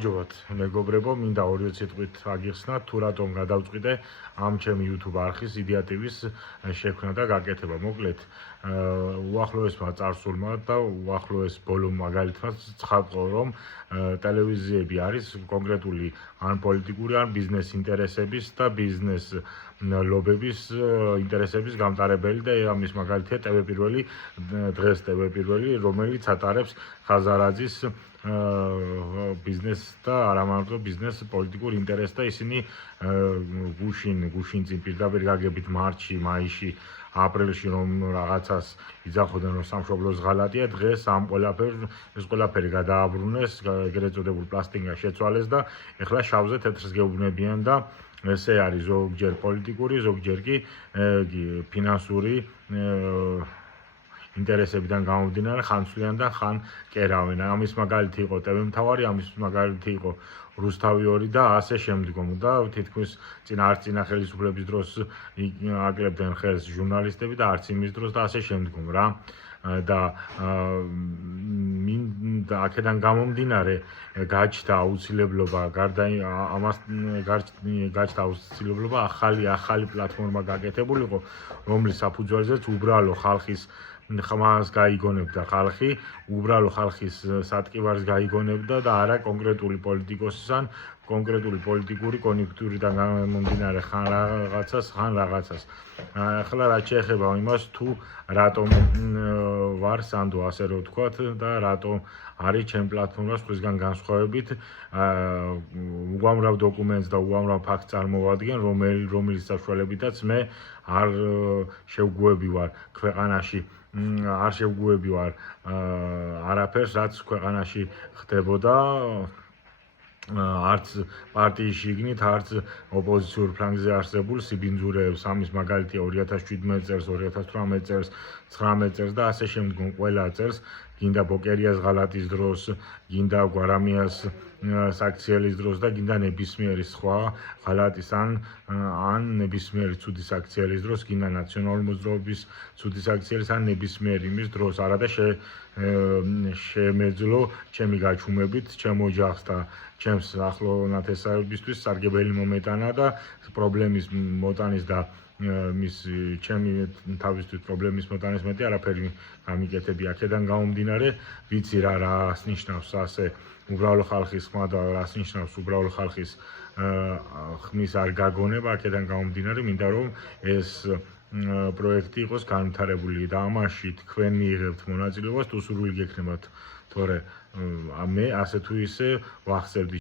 ჯობათ მეგობრებო, მინდა ორი სიტყვით აგიხსნათ, თუ რატომ გადავწყვიტე ამ ჩემი YouTube არხის იდეა TV-ს შექმნა და გაკეთება. მოკლედ, უახლოესმა წარსულმა და უახლოეს ბოლო მაგალითმაც ცხადყო, რომ ტელევიზიები არის კონკრეტული ან პოლიტიკური, ან ბიზნეს ინტერესების და ბიზნეს ლობების ინტერესების გამტარებელი და ამის მაგალითია TV პირველი, დღეს TV პირველი, რომელიც ატარებს ხაზარაძის ბიზნეს და არა მარტო ბიზნეს პოლიტიკურ ინტერესს და ისინი გუშინ წინ პირდაპირ გაგებით მარტში, მაისში, აპრილში რომ რაღაცას იძახოდნენ რომ სამშობლოს ღალატია, დღეს ეს ყველაფერი გადააბრუნეს, ეგრეთ წოდებულ პლასტინგას შეცვალეს და ეხლა შავზე თეთრს გეუბნებიან და ესე არის ზოგჯერ პოლიტიკური, ზოგჯერ კი ფინანსური ინტერესებიდან გამომდინარე ხან ცვლიან და ხან კერავენ. ამის მაგალითი იყო TV მთავარი, ამის მაგალითი იყო რუსთავი 2 და ასე შემდგომ და თითქმის არც წინა ხელისუფლების დროს აკლებდნენ ხელს ჟურნალისტები და არც იმის დროს და ასე შემდგომ რა. და აქედან გამომდინარე გაჩნდა აუცილებლობა, გარდა ამას გაჩნდა აუცილებლობა ახალი პლატფორმა გაკეთებულიყო, რომლის საფუძველზეც უბრალო ხალხის ხმას გაიგონებდა ხალხი, უბრალო ხალხის სატკივარს გაიგონებდა და არა კონკრეტული პოლიტიკოსის ან კონკრეტული პოლიტიკური კონიუნქტურიდან გამომდინარე ხან რაღაცას. ახლა რაც შეეხება იმას, თუ რატომ ვარ სანდო, ასე რომ ვთქვათ, და რატომ არის ჩემ პლატფორმას სხვისგან განსხვავებით უამრავ დოკუმენტს და უამრავ ფაქტს წარმოვადგენ, რომლის საშუალებითაც მე არ შევგუები ვარ ქვეყანაში. არ შევგუები ვარ არაფერს, რაც ქვეყანაში ხდებოდა, არც პარტიის შიგნით, არც ოპოზიციურ ფლანგზე არსებულ სიბინძურეებს. ამის მაგალითია 2017 წელს, 2018 წელს, 19 წელს და ასე შემდგომ ყველა წელს, გინდა ბოკერიას ღალატის დროს, გინდა გვარამიას საქციელის დროს და გინდა ნებისმიერი სხვა ღალატის ან ნებისმიერი ცუდი საქციელის დროს, გინდა ნაციონალური მოძრაობის ცუდი საქციელის ან ნებისმიერი იმის დროს. არადა შემეძლო ჩემი გაჩუმებით, ჩემ ოჯახს და ჩემს ახლო ნათესავებისთვის სარგებელი მომეტანა და პრობლემის მოტანის და ჩემი თავისთვის პრობლემის მოტანის მეტი არაფერი გამიკეთები. აქედან გამომდინარე, ვიცი რას ნიშნავს ასე უბრალო ხალხის ხმა და რას ნიშნავს უბრალო ხალხის ხმის არ გაგონება. აქედან გამომდინარე, მინდა რომ ეს პროექტი იყოს განვითარებული და ამაში თქვენ მიიღებთ მონაწილეობას, თუ სურვილი გექნებათ, თორე მე ასე თუ ისე ვახსენებდი